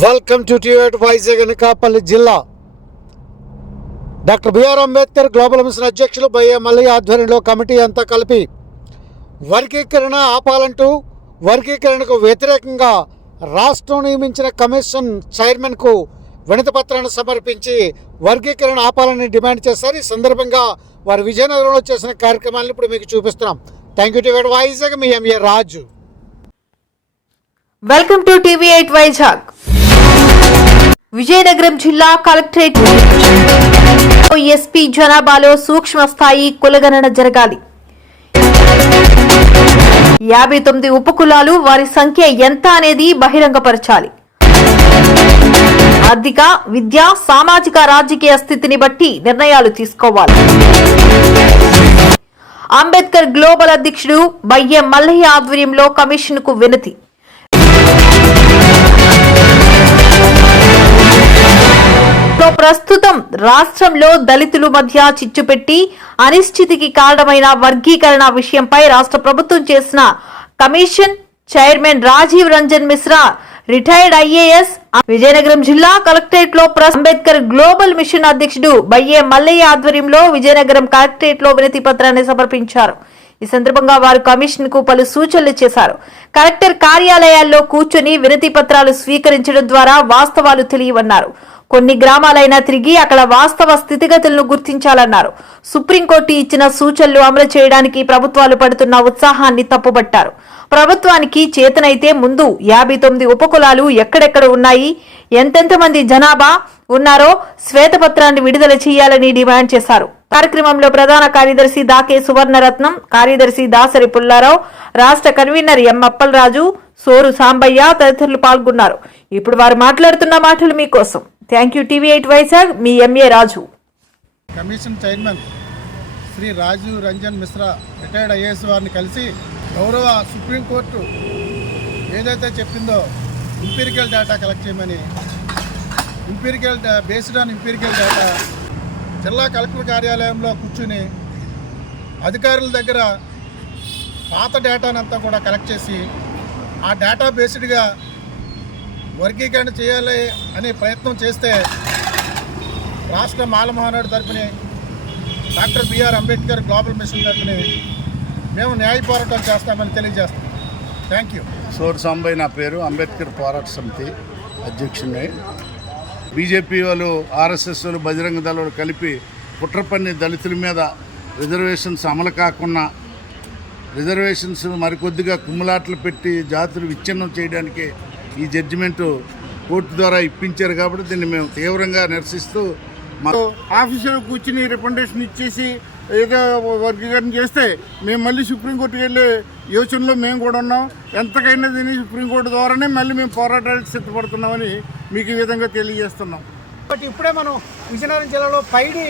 Welcome to TV eight Vizag Anakapalli జిల్లా doctor B R Ambedkar global mission అధ్యక్షులు బయ్య మల్లి ఆధ్వర్యంలో committee అంతా కలిపి వర్గీకరణ ఆపాలంటూ వర్గీకరణకు వ్యతిరేకంగా రాష్ట్రం నియమించిన కమిషన్ చైర్మన్కు వినతి పత్రాన్ని సమర్పించి వర్గీకరణ ఆపాలని డిమాండ్ చేశారు. ఈ సందర్భంగా వారు విజయనగరంలో చేసిన కార్యక్రమాలను ఇప్పుడు మీకు చూపిస్తున్నాం. Thank you TV eight Vizag me M A Raju welcome to TV eight Vizag Vizianagaram జిల్లా కలెక్టరేట్ ఎస్పీ జనాభాలో సూక్ష్మ స్థాయి కులగణన జరగాలి. యాభై తొమ్మిది ఉపకులాలు వారి సంఖ్య ఎంత అనేది బహిరంగపరచాలి. ఆర్థిక విద్య సామాజిక రాజకీయ స్థితిని బట్టి నిర్ణయాలు తీసుకోవాలి. అంబేద్కర్ గ్లోబల్ అధ్యక్షుడు బయ్యే మల్లయ్య ఆధ్వర్యంలో కమిషన్కు వినతి. ప్రస్తుతం రాష్ట్రంలో దళితుల మధ్య చిచ్చుపెట్టి అనిశ్చితికి కారణమైన వర్గీకరణ విషయంపై రాష్ట్ర ప్రభుత్వం చేసిన commission chairman Rajiv Ranjan Mishra retired IAS Vizianagaram జిల్లా కలెక్టరేట్లో అంబేద్కర్ గ్లోబల్ మిషన్ అధ్యక్షుడు బయ్యే మల్లయ్య ఆధ్వర్యంలో విజయనగరం కలెక్టరేట్లో వినతి పత్రాన్ని సమర్పించారు. ఈ సందర్భంగా వారు కమిషన్కు పలు సూచనలు చేశారు. కలెక్టర్ కార్యాలయాల్లో కూర్చొని వినతి పత్రాలు స్వీకరించడం ద్వారా వాస్తవాలు తెలియవన్నారు. కొన్ని గ్రామాలైనా తిరిగి అక్కడ వాస్తవ స్థితిగతులను గుర్తించాలన్నారు. సుప్రీంకోర్టు ఇచ్చిన సూచనలు అమలు చేయడానికి ప్రభుత్వాలు పడుతున్న ఉత్సాహాన్ని తప్పుబట్టారు. ప్రభుత్వానికి చేతనైతే ముందు యాభై తొమ్మిది ఉపకులాలు ఎక్కడెక్కడ ఉన్నాయి ఎంతెంత మంది జనాభా ఉన్నారో శ్వేతపత్రాన్ని విడుదల చేయాలని డిమాండ్ చేశారు. కార్యక్రమంలో ప్రధాన కార్యదర్శి దాకే సువర్ణరత్నం కార్యదర్శి దాసరి పుల్లారావు రాష్ట్ర కన్వీనర్ ఎం అప్పలరాజు సోరు సాంబయ్య తదితరులు పాల్గొన్నారు. ఇప్పుడు వారు మాట్లాడుతున్న మాటలు మీకోసం. Thank you TV eight Vizag me M A Raju. Commission chairman Shri Rajiv Ranjan Mishra retired IAS వారిని కలిసి గౌరవ సుప్రీంకోర్టు ఏదైతే చెప్పిందో ఇంపీరికల్ డేటా కలెక్ట్ చేయమని empirical based on empirical data జిల్లా కలెక్టర్ కార్యాలయంలో కూర్చుని అధికారుల దగ్గర పాత డేటానంతా కూడా కలెక్ట్ చేసి ఆ డేటా బేస్డ్గా వర్గీకరణ చేయాలి అనే ప్రయత్నం చేస్తే రాష్ట్ర Malamahanadu తరపుని doctor B R Ambedkar global mission తరపుని మేము న్యాయ పోరాటం చేస్తామని తెలియజేస్తాం. Thank you. సోర్ సాంబయ్య నా పేరు. అంబేద్కర్ పోరాట సమితి అధ్యక్షుడిని బీజేపీ వాళ్ళు ఆర్ఎస్ఎస్ వాళ్ళు బజరంగ దళాలు కలిపి కుట్రపన్ని దళితుల మీద రిజర్వేషన్స్ అమలు కాకుండా రిజర్వేషన్స్ మరికొద్దిగా కుమ్ములాట్లు పెట్టి జాతులు విచ్ఛిన్నం చేయడానికి ఈ జడ్జిమెంటు కోర్టు ద్వారా ఇప్పించారు కాబట్టి దీన్ని మేము తీవ్రంగా నిరసిస్తూ మా ఆఫీసులో కూర్చుని రికమెండేషన్ ఇచ్చేసి ఏదో వర్గీకరణ చేస్తే మేము మళ్ళీ సుప్రీంకోర్టుకి వెళ్ళే యోచనలో మేము కూడా ఉన్నాం. ఎంతకైనా దీన్ని సుప్రీంకోర్టు ద్వారానే మళ్ళీ మేము పోరాటానికి సిద్ధపడుతున్నామని మీకు ఈ విధంగా తెలియజేస్తున్నాం. బట్ ఇప్పుడే మనం విజయనగరం జిల్లాలో పైడి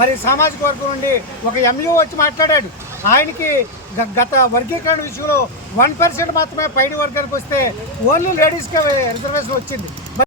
మరి సామాజిక వర్గం నుండి ఒక ఎంఈఓ వచ్చి మాట్లాడాడు. ఆయనకి గ- గత వర్గీకరణ విషయంలో వన్ పర్సెంట్ మాత్రమే పైడి వర్గానికి వస్తే ఓన్లీ లేడీస్కే రిజర్వేషన్ వచ్చింది.